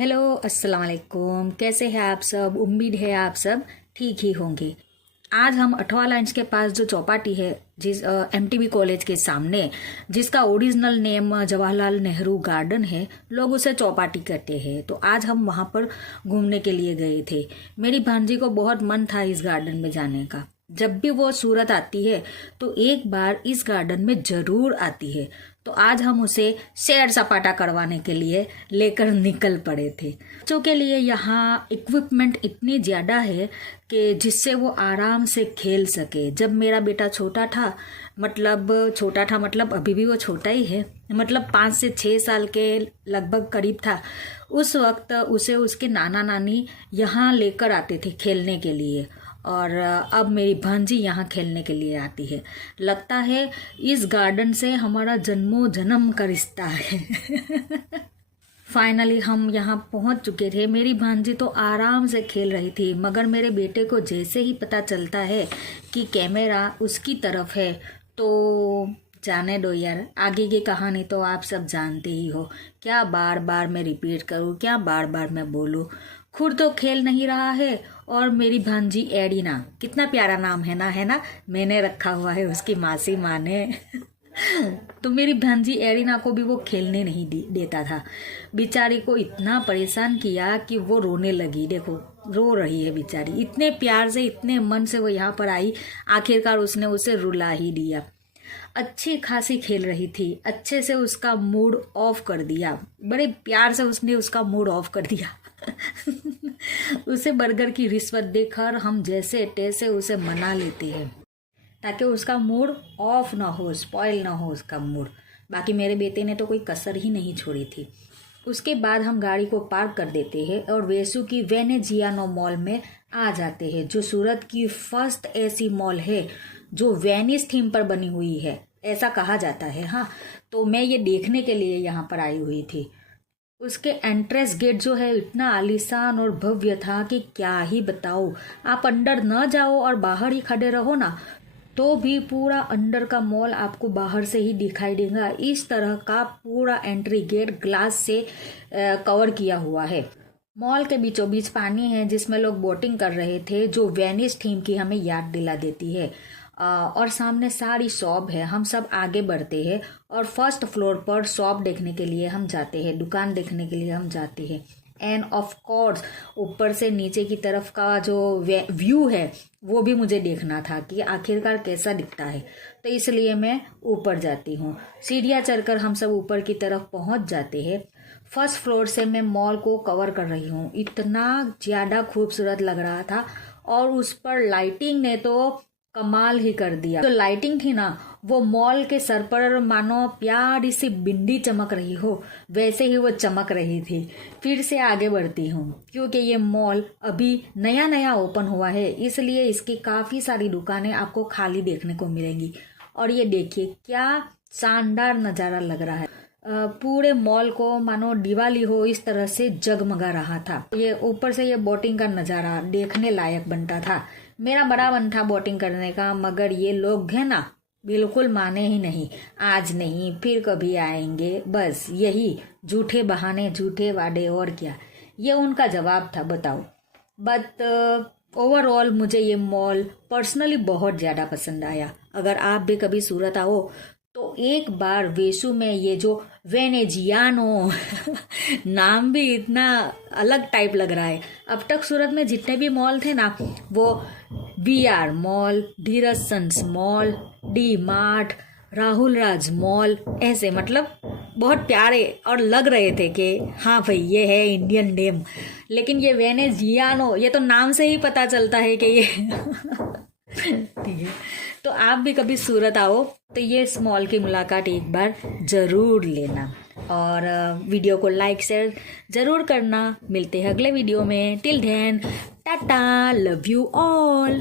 Hello अस्सलाम वालेकुम। कैसे हैं आप सब? उम्मीद है आप सब ठीक ही होंगे। आज हम अठवा लाइन्स के पास जो चौपाटी है जिस एमटीबी कॉलेज के सामने, जिसका original name Jawaharlal Nehru garden है, लोग उसे चौपाटी कहते हैं। तो आज हम वहां पर घूमने के लिए गए थे। मेरी भांजी को बहुत मन था इस गार्डन में जाने का। जब भी वो सूरत आती है तो एक बार इस गार्डन में जरूर आती है। तो आज हम उसे सैर सपाटा करवाने के लिए लेकर निकल पड़े थे। बच्चों के लिए यहाँ इक्विपमेंट इतनी ज़्यादा है कि जिससे वो आराम से खेल सके। जब मेरा बेटा छोटा था मतलब अभी भी वो छोटा ही है, मतलब 5 से 6 साल के लगभग करीब था, उस वक्त उसे उसके नाना नानी यहाँ लेकर आते थे खेलने के लिए। और अब मेरी भांजी यहाँ खेलने के लिए आती है। लगता है इस गार्डन से हमारा जन्मों जन्म का रिश्ता है। फाइनली हम यहाँ पहुँच चुके थे। मेरी भांजी तो आराम से खेल रही थी, मगर मेरे बेटे को जैसे ही पता चलता है कि कैमरा उसकी तरफ है तो जाने दो यार, आगे की कहानी तो आप सब जानते ही हो। क्या बार बार मैं रिपीट करूँ, क्या बार बार मैं बोलूँ। खुद तो खेल नहीं रहा है और मेरी भांजी एडिना, कितना प्यारा नाम है ना, मैंने रखा हुआ है उसकी मासी माँ ने। तो मेरी भांजी एडिना को भी वो खेलने नहीं देता था। बेचारी को इतना परेशान किया कि वो रोने लगी। देखो रो रही है बेचारी, इतने प्यार से इतने मन से वो यहाँ पर आई। आखिरकार उसने उसे रुला ही दिया। अच्छी खासी खेल रही थी, अच्छे से उसका मूड ऑफ कर दिया, बड़े प्यार से उसने उसका मूड ऑफ कर दिया। उसे बर्गर की रिश्वत देकर हम जैसे तैसे उसे मना लेते हैं ताकि उसका मूड ऑफ ना हो, स्पॉइल ना हो उसका मूड। बाकी मेरे बेटे ने तो कोई कसर ही नहीं छोड़ी थी। उसके बाद हम गाड़ी को पार्क कर देते हैं और वेसु की वेनेजियानो मॉल में आ जाते हैं, जो सूरत की फर्स्ट ऐसी मॉल है जो वेनिस थीम पर बनी हुई है, ऐसा कहा जाता है। हाँ, तो मैं ये देखने के लिए यहाँ पर आई हुई थी। उसके एंट्रेंस गेट जो है इतना आलीशान और भव्य था कि क्या ही बताओ। आप अंदर न जाओ और बाहर ही खड़े रहो ना, तो भी पूरा अंदर का मॉल आपको बाहर से ही दिखाई देगा। इस तरह का पूरा एंट्री गेट ग्लास से कवर किया हुआ है। मॉल के बीचों बीच पानी है जिसमें लोग बोटिंग कर रहे थे, जो वेनिस थीम की हमें याद दिला देती है। और सामने सारी शॉप है। हम सब आगे बढ़ते हैं और फर्स्ट फ्लोर पर शॉप देखने के लिए हम जाते हैं, दुकान देखने के लिए हम जाते हैं। एंड ऑफ कोर्स ऊपर से नीचे की तरफ का जो व्यू है वो भी मुझे देखना था कि आखिरकार कैसा दिखता है, तो इसलिए मैं ऊपर जाती हूँ। सीढ़ियाँ चढ़कर हम सब ऊपर की तरफ पहुँच जाते हैं। फर्स्ट फ्लोर से मैं मॉल को कवर कर रही हूँ। इतना ज़्यादा खूबसूरत लग रहा था और उस पर लाइटिंग ने तो कमाल ही कर दिया। जो लाइटिंग थी ना, वो मॉल के सर पर मानो प्यारी सी बिंदी चमक रही हो, वैसे ही वो चमक रही थी। फिर से आगे बढ़ती हूँ क्योंकि ये मॉल अभी नया नया ओपन हुआ है, इसलिए इसकी काफ़ी सारी दुकानें आपको खाली देखने को मिलेंगी। और ये देखिए क्या शानदार नज़ारा लग रहा है। पूरे मॉल को मानो दिवाली हो इस तरह से जगमगा रहा था। ये ऊपर से ये बोटिंग का नज़ारा देखने लायक बनता था। मेरा बड़ा मन था बोटिंग करने का, मगर ये लोग हैं ना, बिल्कुल माने ही नहीं। आज नहीं, फिर कभी आएंगे, बस यही झूठे बहाने, झूठे वादे, और क्या। ये उनका जवाब था, बताओ। बट ओवरऑल मुझे ये मॉल पर्सनली बहुत ज़्यादा पसंद आया। अगर आप भी कभी सूरत आओ तो एक बार वेसु में ये जो वेनेजियानो नाम भी इतना अलग टाइप लग रहा है। अब तक सूरत में जितने भी मॉल थे ना, वो VR mall, Dheeraj Sons mall, D Mart, Rahul Raj mall, ऐसे मतलब बहुत प्यारे और लग रहे थे कि हाँ भाई ये है इंडियन नेम। लेकिन ये वेनेजियानो, ये तो नाम से ही पता चलता है कि ये ठीक है। तो आप भी कभी सूरत आओ तो ये इस मॉल की मुलाकात एक बार ज़रूर लेना और वीडियो को लाइक शेयर ज़रूर करना। मिलते हैं अगले वीडियो में। Till then ta-ta, love you all.